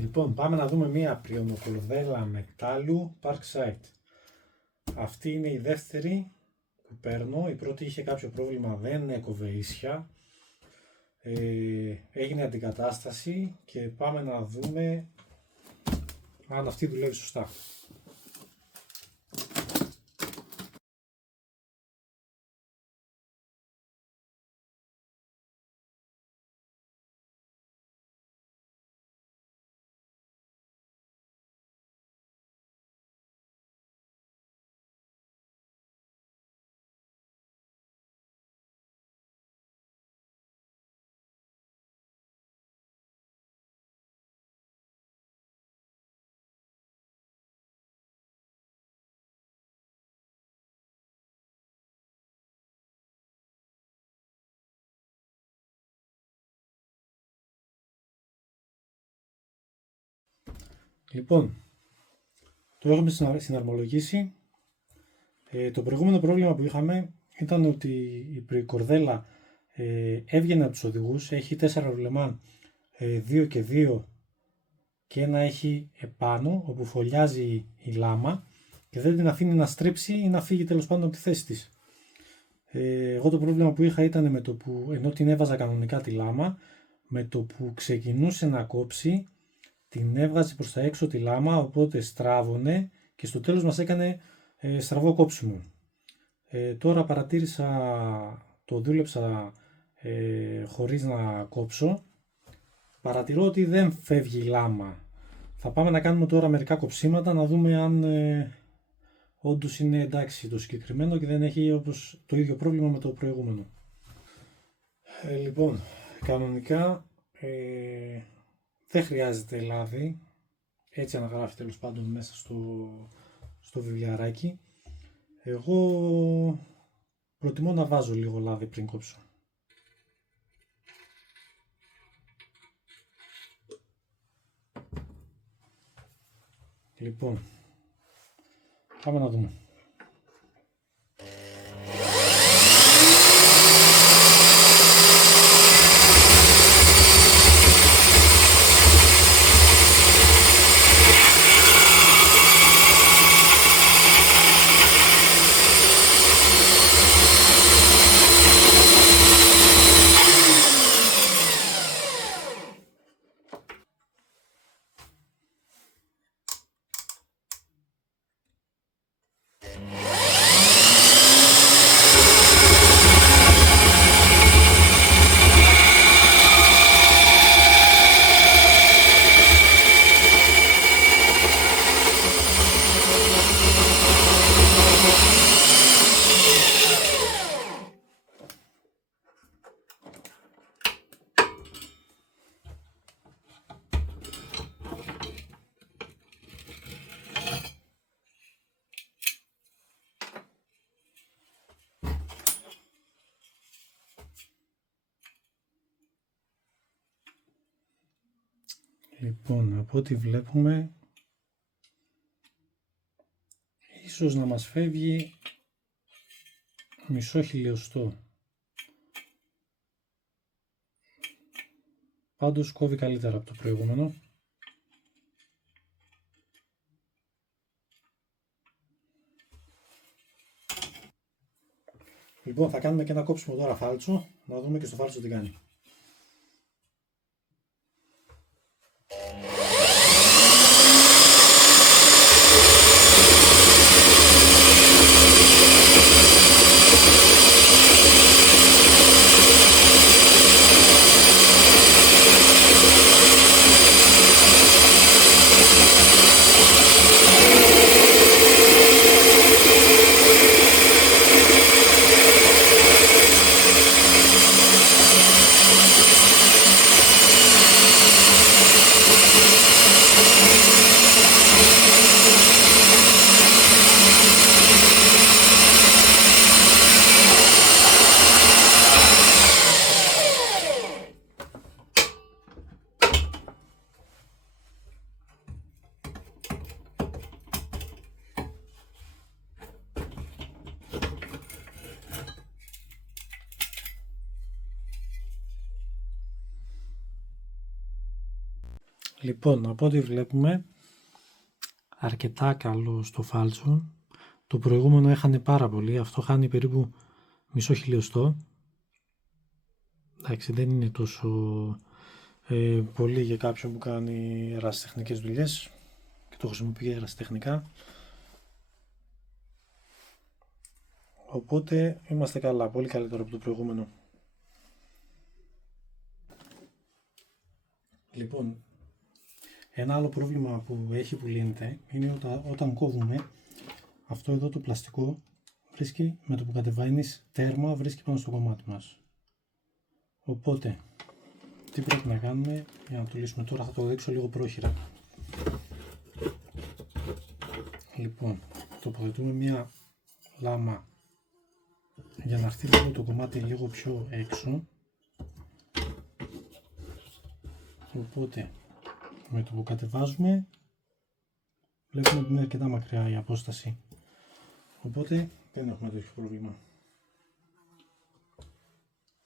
Λοιπόν, πάμε να δούμε μία πριονοκορδέλα μετάλλου Parkside. Αυτή είναι η δεύτερη που παίρνω. Η πρώτη είχε κάποιο πρόβλημα, δεν έκοβε ίσια. Έγινε αντικατάσταση και πάμε να δούμε αν αυτή δουλεύει σωστά. Λοιπόν, το έχουμε συναρμολογήσει. Το προηγούμενο πρόβλημα που είχαμε ήταν ότι η κορδέλα έβγαινε από τους οδηγούς, έχει 4 ρουλεμάν 2 και 2 και ένα έχει επάνω όπου φωλιάζει η λάμα και δεν την αφήνει να στρίψει ή να φύγει τέλος πάντων από τη θέση της. Εγώ το πρόβλημα που είχα ήταν με το που, ενώ την έβαζα κανονικά τη λάμα, με το που ξεκινούσε να κόψει την έβγαζε προς τα έξω τη λάμα, οπότε στράβωνε και στο τέλος μας έκανε στραβό κόψιμο. Τώρα παρατήρησα, το δούλεψα χωρίς να κόψω. Παρατηρώ ότι δεν φεύγει η λάμα. Θα πάμε να κάνουμε τώρα μερικά κοψίματα να δούμε αν όντως είναι εντάξει το συγκεκριμένο και δεν έχει όπως το ίδιο πρόβλημα με το προηγούμενο. Λοιπόν, κανονικά δεν χρειάζεται λάδι, έτσι αναγράφει τέλος πάντων μέσα στο βιβλιαράκι. Εγώ προτιμώ να βάζω λίγο λάδι πριν κόψω. Λοιπόν, πάμε να δούμε. Λοιπόν, από ό,τι βλέπουμε, ίσως να μας φεύγει μισό χιλιοστό. Πάντως κόβει καλύτερα από το προηγούμενο. Λοιπόν, θα κάνουμε και ένα κόψιμο τώρα φάλτσο, να δούμε και στο φάλτσο τι κάνει. Λοιπόν, από ό,τι βλέπουμε, αρκετά καλό στο φάλτσο. Το προηγούμενο έχανε πάρα πολύ, αυτό χάνει περίπου μισό χιλιοστό. Εντάξει, δεν είναι τόσο πολύ για κάποιον που κάνει ερασιτεχνικές δουλειές και το χρησιμοποιεί ερασιτεχνικά. Οπότε είμαστε καλά, πολύ καλύτερο από το προηγούμενο. Λοιπόν, ένα άλλο πρόβλημα που έχει που λύνεται είναι όταν κόβουμε αυτό εδώ το πλαστικό βρίσκει, με το που κατεβαίνεις τέρμα, βρίσκει πάνω στο κομμάτι μας. Οπότε, τι πρέπει να κάνουμε για να το λύσουμε τώρα, θα το δείξω λίγο πρόχειρα. Λοιπόν, τοποθετούμε μια λάμα για να έρθει λίγο το κομμάτι λίγο πιο έξω. Οπότε, με το που κατεβάζουμε, βλέπουμε ότι είναι αρκετά μακριά η απόσταση. Οπότε, δεν έχουμε τέτοιο πρόβλημα.